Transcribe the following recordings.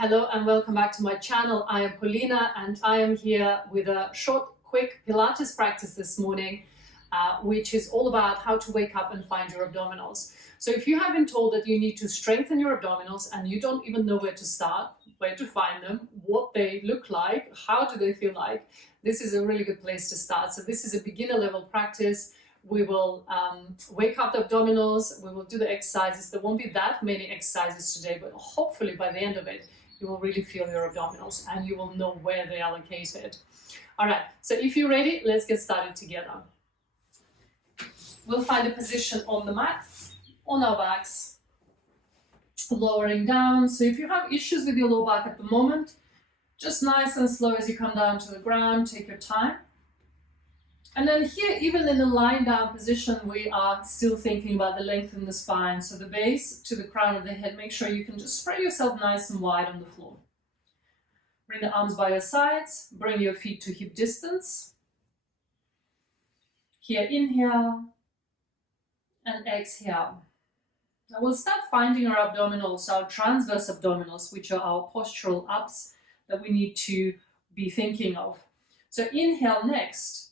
Hello and welcome back to my channel. I am Polina and I am here with a short, quick Pilates practice this morning, which is all about how to wake up and find your abdominals. So if you have been told that you need to strengthen your abdominals and you don't even know where to start, where to find them, what they look like, how do they feel like, this is a really good place to start. So this is a beginner level practice. We will wake up the abdominals, we will do the exercises. There won't be that many exercises today, but hopefully by the end of it, you will really feel your abdominals and you will know where they are located. All right, so if you're ready, let's get started together. We'll find a position on the mat, on our backs, lowering down. So if you have issues with your low back at the moment, just nice and slow as you come down to the ground, take your time. And then here, even in the lying down position, we are still thinking about the length in the spine. So the base to the crown of the head, make sure you can just spread yourself nice and wide on the floor. Bring the arms by your sides, bring your feet to hip distance. Here, inhale and exhale. Now we'll start finding our abdominals, our transverse abdominals, which are our postural ups that we need to be thinking of. So inhale next.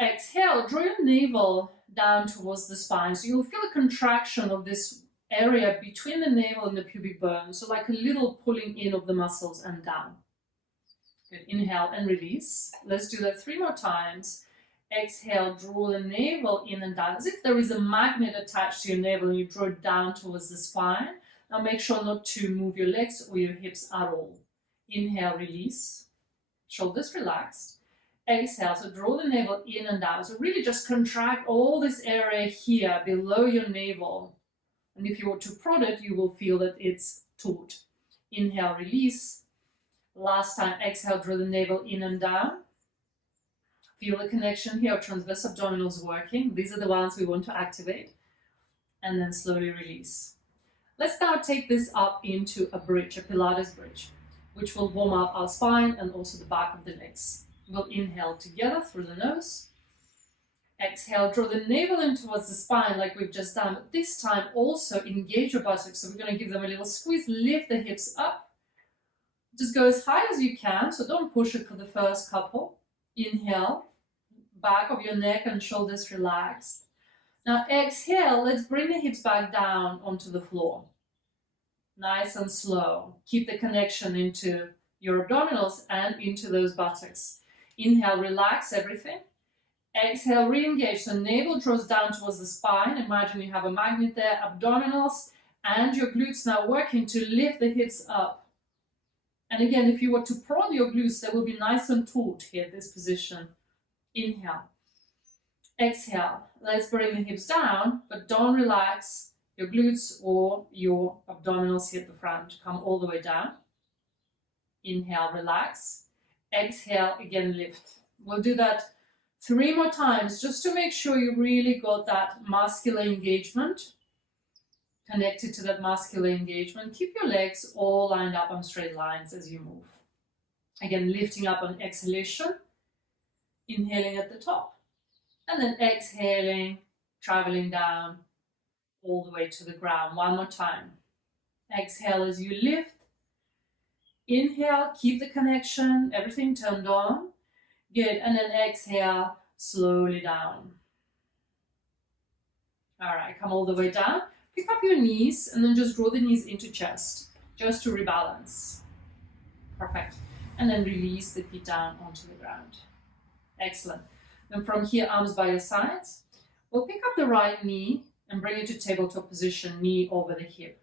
Exhale, draw your navel down towards the spine. So you'll feel a contraction of this area between the navel and the pubic bone. So like a little pulling in of the muscles and down. Good. Inhale and release. Let's do that 3 more times. Exhale, draw the navel in and down. As if there is a magnet attached to your navel and you draw it down towards the spine. Now make sure not to move your legs or your hips at all. Inhale, release. Shoulders relaxed. Exhale, so draw the navel in and down. So really just contract all this area here below your navel. And if you were to prod it, you will feel that it's taut. Inhale, release. Last time, exhale, draw the navel in and down. Feel the connection here, transverse abdominals working. These are the ones we want to activate. And then slowly release. Let's now take this up into a bridge, a Pilates bridge, which will warm up our spine and also the back of the legs. We'll inhale together through the nose. Exhale, draw the navel in towards the spine like we've just done. But this time also engage your buttocks. So we're going to give them a little squeeze, lift the hips up. Just go as high as you can. So don't push it for the first couple. Inhale, back of your neck and shoulders relaxed. Now exhale, let's bring the hips back down onto the floor. Nice and slow. Keep the connection into your abdominals and into those buttocks. Inhale, relax everything. Exhale, re-engage. So navel draws down towards the spine. Imagine you have a magnet there, abdominals and your glutes now working to lift the hips up. And again, if you were to prod your glutes, they will be nice and taut here, this position. Inhale. Exhale. Let's bring the hips down, but don't relax your glutes or your abdominals here at the front. Come all the way down. Inhale, relax. Exhale, again, lift. We'll do that 3 more times just to make sure you really got that muscular engagement, connected to that muscular engagement. Keep your legs all lined up on straight lines as you move. Again, lifting up on exhalation, inhaling at the top, and then exhaling, traveling down all the way to the ground. 1 more time. Exhale as you lift. Inhale, keep the connection, everything turned on. Good, and then exhale, slowly down. All right, come all the way down. Pick up your knees and then just draw the knees into chest, just to rebalance. Perfect. And then release the feet down onto the ground. Excellent. Then from here, arms by your sides. We'll pick up the right knee and bring it to tabletop position, knee over the hip.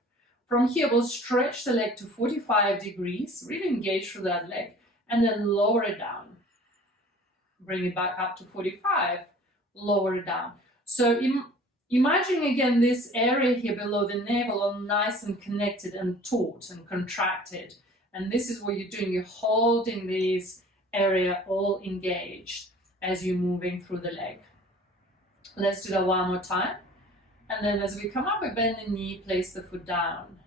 From here, we'll stretch the leg to 45 degrees, really engage through that leg, and then lower it down. Bring it back up to 45, lower it down. So imagine again this area here below the navel all nice and connected and taut and contracted. And this is what you're doing. You're holding this area all engaged as you're moving through the leg. Let's do that 1 more time. And then as we come up, we bend the knee, place the foot down.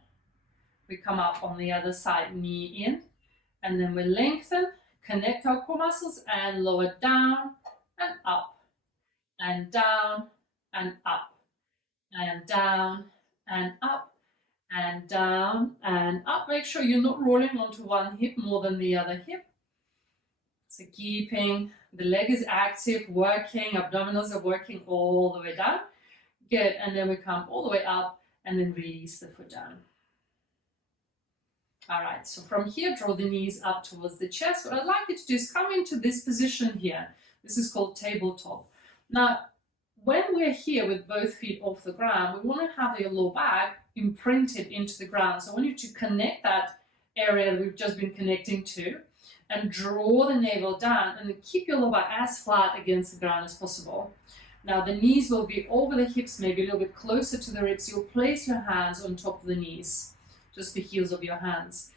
We come up on the other side, knee in, and then we lengthen, connect our core muscles and lower down and up, and down and up, and down and up, and down and up. Make sure you're not rolling onto one hip more than the other hip. So keeping the leg is active, working, abdominals are working all the way down. Good, and then we come all the way up and then release the foot down. All right, so from here, draw the knees up towards the chest. What I'd like you to do is come into this position here. This is called tabletop. Now, when we're here with both feet off the ground, we want to have your lower back imprinted into the ground. So I want you to connect that area that we've just been connecting to and draw the navel down and then keep your lower back as flat against the ground as possible. Now the knees will be over the hips, maybe a little bit closer to the ribs. You'll place your hands on top of the knees, just the heels of your hands.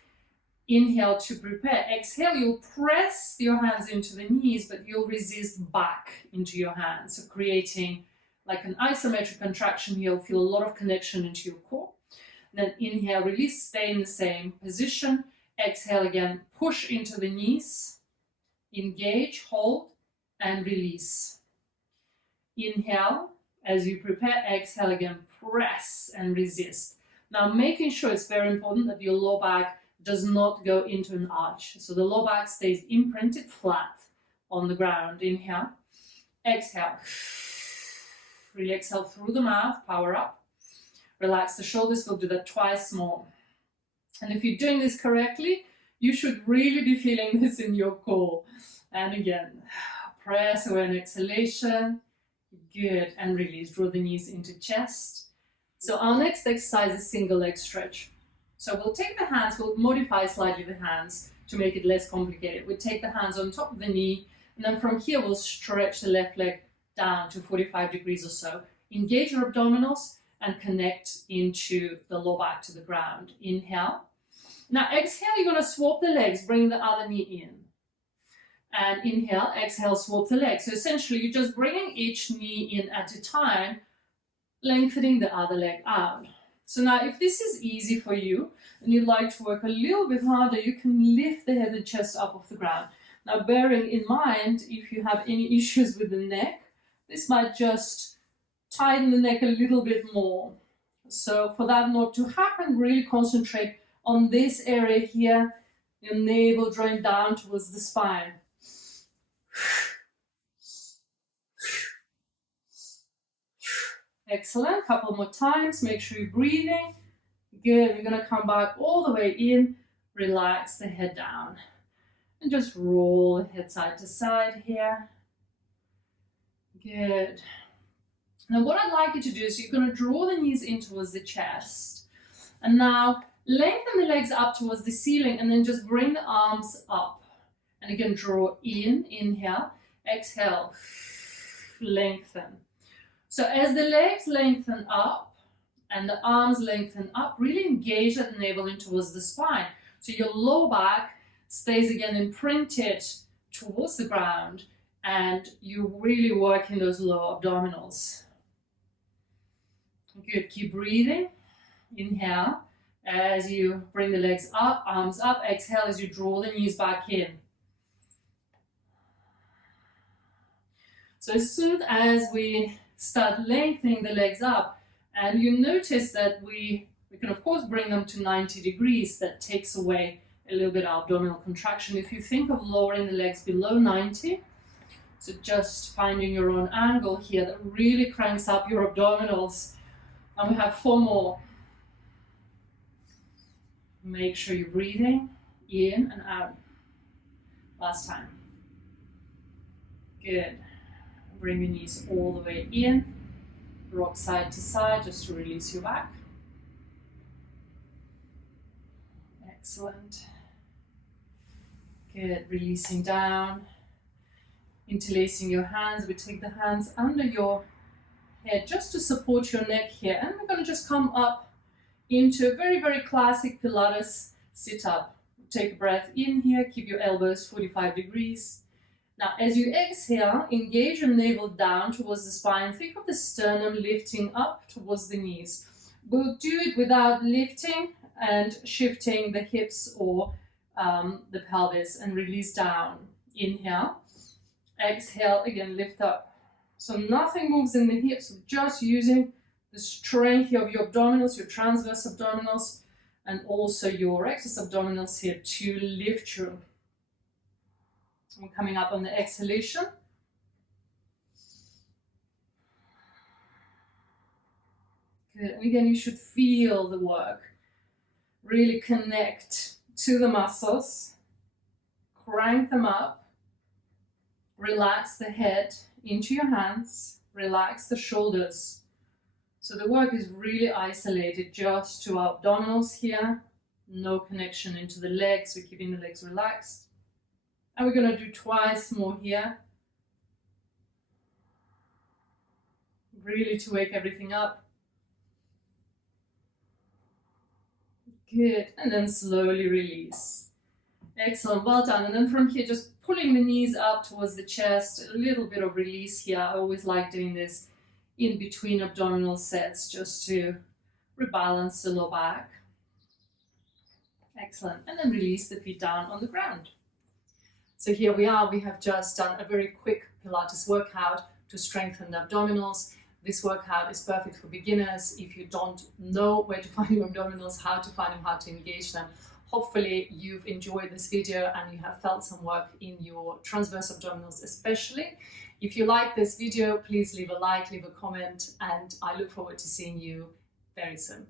Inhale to prepare. Exhale, you'll press your hands into the knees, but you'll resist back into your hands. So creating like an isometric contraction, you'll feel a lot of connection into your core. Then inhale, release, stay in the same position. Exhale again, push into the knees, engage, hold, and release. Inhale, as you prepare, exhale again, press and resist. Now making sure, it's very important that your lower back does not go into an arch. So the lower back stays imprinted flat on the ground. Inhale, exhale. Really exhale through the mouth, power up. Relax the shoulders, we'll do that twice more. And if you're doing this correctly, you should really be feeling this in your core. And again, press away an exhalation. Good, and release. Draw the knees into chest. So our next exercise is single leg stretch. So we'll take the hands, we'll modify slightly the hands to make it less complicated. We'll take the hands on top of the knee, and then from here we'll stretch the left leg down to 45 degrees or so. Engage your abdominals and connect into the lower back to the ground. Inhale. Now exhale, you're going to swap the legs, bring the other knee in. And inhale, exhale, swap the legs. So essentially you're just bringing each knee in at a time, lengthening the other leg out. So now if this is easy for you and you'd like to work a little bit harder, you can lift the head and chest up off the ground. Now bearing in mind, if you have any issues with the neck, this might just tighten the neck a little bit more. So for that not to happen, really concentrate on this area here, your navel drawing down towards the spine. Excellent, couple more times, make sure you're breathing. Good, we're gonna come back all the way in, relax the head down. And just roll the head side to side here. Good. Now what I'd like you to do is you're going to draw the knees in towards the chest. And now lengthen the legs up towards the ceiling and then just bring the arms up. And again, draw in, inhale, exhale, lengthen. So as the legs lengthen up and the arms lengthen up, really engage that navel in towards the spine. So your lower back stays again imprinted towards the ground and you're really working those lower abdominals. Good, keep breathing. Inhale as you bring the legs up, arms up. Exhale as you draw the knees back in. So as soon as we start lengthening the legs up, and you notice that we can of course bring them to 90 degrees, that takes away a little bit of abdominal contraction. If you think of lowering the legs below 90, so just finding your own angle here, that really cranks up your abdominals. And we have 4 more. Make sure you're breathing in and out. Last time. Good. Bring your knees all the way in. Rock side to side just to release your back. Excellent. Good. Releasing down. Interlacing your hands. We take the hands under your head just to support your neck here, and we're going to just come up into a very, very classic Pilates sit up. Take a breath in here, keep your elbows 45 degrees. Now as you exhale, engage your navel down towards the spine. Think of the sternum lifting up towards the knees. We'll do it without lifting and shifting the hips or the pelvis, and release down. Inhale, exhale, again lift up. So nothing moves in the hips, just using the strength of your abdominals, your transverse abdominals, and also your rectus abdominals here to lift you. We're coming up on the exhalation. Good. And again, you should feel the work. Really connect to the muscles. Crank them up. Relax the head into your hands. Relax the shoulders. So the work is really isolated just to our abdominals here. No connection into the legs. We're keeping the legs relaxed. And we're going to do twice more here. Really to wake everything up. Good. And then slowly release. Excellent. Well done. And then from here, just pulling the knees up towards the chest. A little bit of release here. I always like doing this in between abdominal sets just to rebalance the low back. Excellent. And then release the feet down on the ground. So here we are. We have just done a very quick Pilates workout to strengthen the abdominals. This workout is perfect for beginners. If you don't know where to find your abdominals, how to find them, how to engage them, hopefully you've enjoyed this video and you have felt some work in your transverse abdominals especially. If you like this video, please leave a like, leave a comment, and I look forward to seeing you very soon.